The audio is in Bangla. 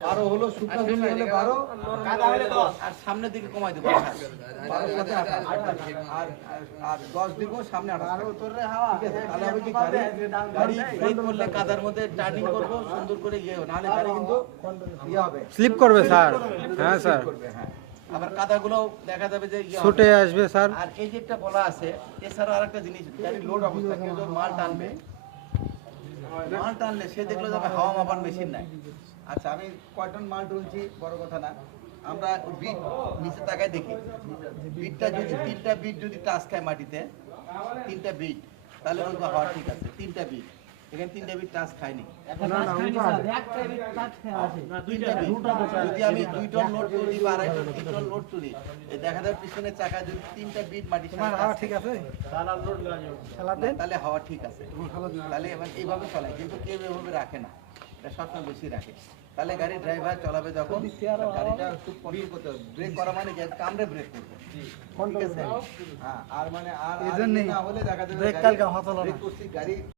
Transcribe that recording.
বারো হলো শুকনো জমি হলে বারো। কাদা হলে দশ। আর সামনের দিকে কমাই দেবো। আর আর- দশ দিব সামনে তাহলে হবে কি গাড়ি গাড়ি ব্রেক করলে কাদার মধ্যে টার্নিং করব সুন্দর করে ইয়ে নাহলে গাড়ি কিন্তু ইয়ে হবে। স্লিপ করবে স্যার। হ্যাঁ স্যার। হ্যাঁ। আবার কাদাগুলো দেখা যাবে যে ইয়ে ছুটে আসবে স্যার। আর এই যে একটা বলা আছে এছাড়াও আরেকটা জিনিস গাড়ি লোড অবস্থা কেউ যখন মাল টানবে। মাল টানলে সে দেখল যাবে হাওয়া মাপার মেশিন নাই। আচ্ছা আমি কয় টন মাল তুলছি বড় কথা না। আমরা বিট নিচে তাকায় দেখি। বিটটা যদি তিনটা বিট যদি টাচ খায় মাটিতে তিনটা বিট তাহলে বলব হাওয়া ঠিক আছে তিনটা বিট এখানে তিনটা বিট টাচ খায়নি। যদি আমি দুই টন লোড তুলি বা আড়াই টন তিন টন লোড তুলি দেখা যায় পিছনের চাকা যদি তিনটা বিট touch ঠিক আছে? তাহলে হাওয়া ঠিক আছে। তাহলে এবার এইভাবে চলে কিন্তু কেউ এভাবে রাখে না। সবসময় বেশি রাখে। তাহলে গাড়ি ড্রাইভার চালাবে যখন গাড়িটা একটু কন্ট্রোল করতে হবে। ব্রেক করা মানে কি? কামড়ে ব্রেক করবে। ঠিক আছে? হ্যাঁ আর মানে আর না হলে দেখা যাবে। ব্রেক করছি গাড়ি